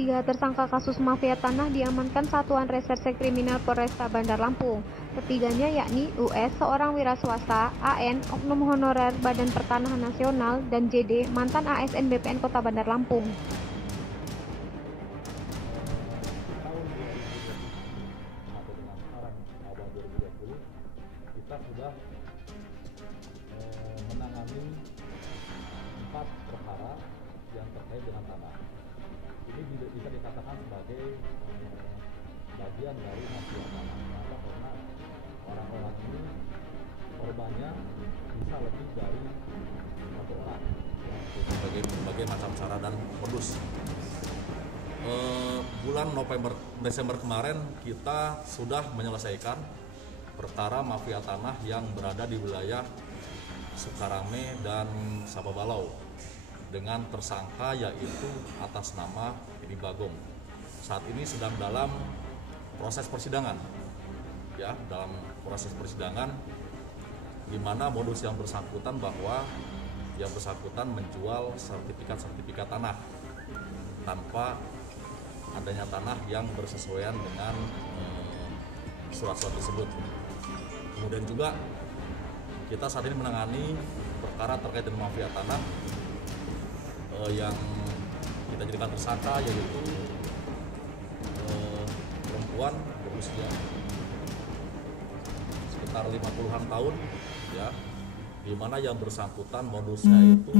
Tiga tersangka kasus mafia tanah diamankan Satuan Reserse Kriminal Polresta Bandar Lampung. Ketiganya yakni US, seorang wira swasta, AN, oknum honorer Badan Pertanahan Nasional, dan JD, mantan ASN BPN Kota Bandar Lampung. Tahun 2020 sampai dengan sekarang awal 2020 kita sudah menangani 4 perkara yang terkait dengan tanah. Ini bisa dikatakan sebagai bagian dari mafia tanah. Kenapa? Karena orang-orang ini korbannya bisa lebih dari 1 orang. Berbagai macam cara dan modus. Bulan Desember kemarin kita sudah menyelesaikan perkara mafia tanah yang berada di wilayah Sukarame dan Sababalau dengan tersangka yaitu atas nama Edi Bagong. Saat ini sedang dalam proses persidangan, ya, dalam proses persidangan di mana modus yang bersangkutan bahwa yang bersangkutan menjual sertifikat tanah tanpa adanya tanah yang bersesuaian dengan surat-surat tersebut. Kemudian juga kita saat ini menangani perkara terkait dengan mafia tanah yang kita jadikan tersangka yaitu perempuan berusia sekitar 50-an tahun, ya, di mana yang bersangkutan modusnya itu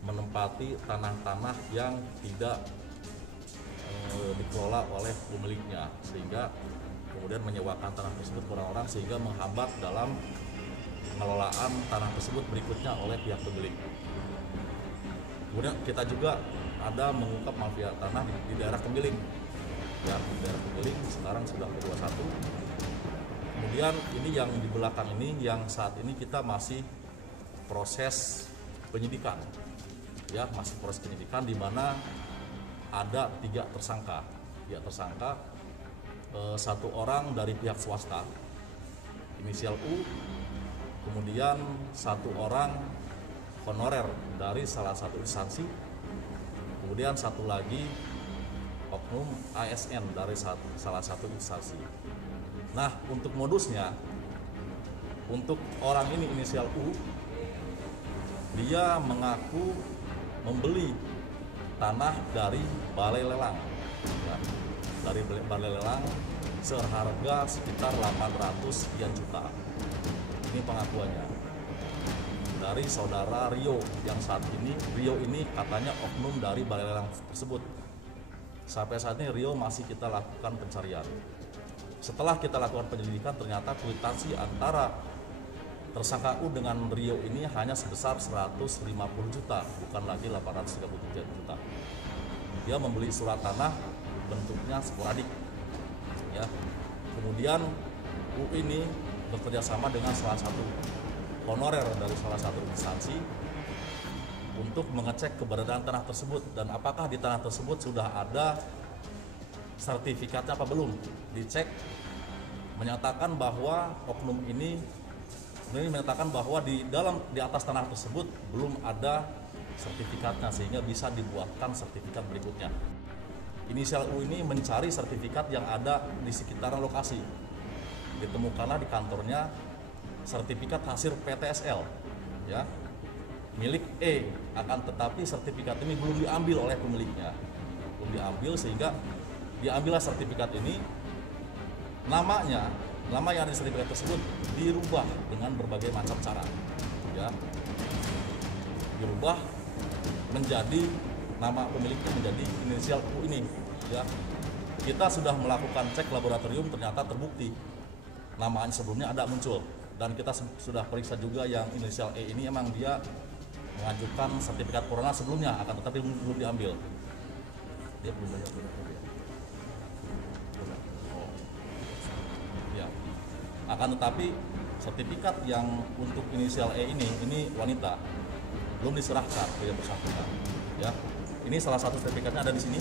menempati tanah-tanah yang tidak dikelola oleh pemiliknya, sehingga kemudian menyewakan tanah tersebut ke orang-orang sehingga menghambat dalam pengelolaan tanah tersebut berikutnya oleh pihak pemilik. Kemudian kita juga ada mengungkap mafia tanah di daerah Kemiling, ya, di daerah Kemiling sekarang sudah ke-21. Kemudian ini yang di belakang ini yang saat ini kita masih proses penyidikan, ya, masih proses penyidikan di mana ada 3 tersangka, ya, tersangka 1 orang dari pihak swasta inisial U, kemudian 1 orang honorer dari salah satu instansi, kemudian 1 lagi oknum ASN dari salah satu instansi. Nah, untuk modusnya, untuk orang ini inisial U, dia mengaku membeli tanah dari balai lelang, ya, dari balai lelang seharga sekitar 800 sekian juta. Ini pengakuannya dari saudara Rio, yang saat ini Rio ini katanya oknum dari balai lelang tersebut. Sampai saat ini Rio masih kita lakukan pencarian. Setelah kita lakukan penyelidikan, ternyata kwitansi antara tersangka U dengan Rio ini hanya sebesar 150 juta, bukan lagi 833 juta. Dia membeli surat tanah bentuknya sporadik, ya. Kemudian U ini bekerja sama dengan salah satu honorer dari salah satu instansi untuk mengecek keberadaan tanah tersebut dan apakah di tanah tersebut sudah ada sertifikatnya apa belum. Dicek, menyatakan bahwa oknum ini menyatakan bahwa di atas tanah tersebut belum ada sertifikatnya, sehingga bisa dibuatkan sertifikat berikutnya. Inisial U ini mencari sertifikat yang ada di sekitaran lokasi. Ditemukanlah di kantornya sertifikat hasil PTSL, ya, milik E, akan tetapi sertifikat ini belum diambil oleh pemiliknya, belum diambil, sehingga diambillah sertifikat ini. Nama yang ada di sertifikat tersebut dirubah dengan berbagai macam cara, ya, dirubah menjadi nama pemiliknya menjadi inisial U ini, ya. Kita sudah melakukan cek laboratorium, ternyata terbukti nama sebelumnya ada muncul. Dan kita sudah periksa juga yang inisial E ini, emang dia mengajukan sertifikat corona sebelumnya, akan tetapi belum diambil. Dia belum banyak. Ya. Akan tetapi sertifikat yang untuk inisial E ini wanita, belum diserahkan ke yang bersangkutan. Ya. Ini salah satu sertifikatnya ada di sini.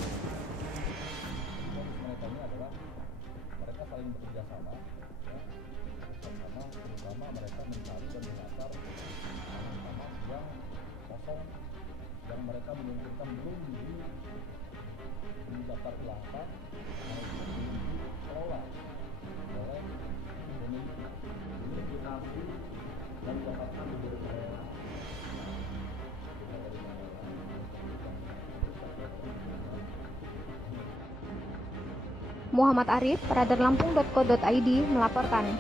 Mereka ini adalah mereka saling bekerja sama, ya, terutama mereka mencari dan mengasar tanah-tanah yang kosong yang mereka menunjukkan belum Muhammad Arif, radarlampung.co.id melaporkan.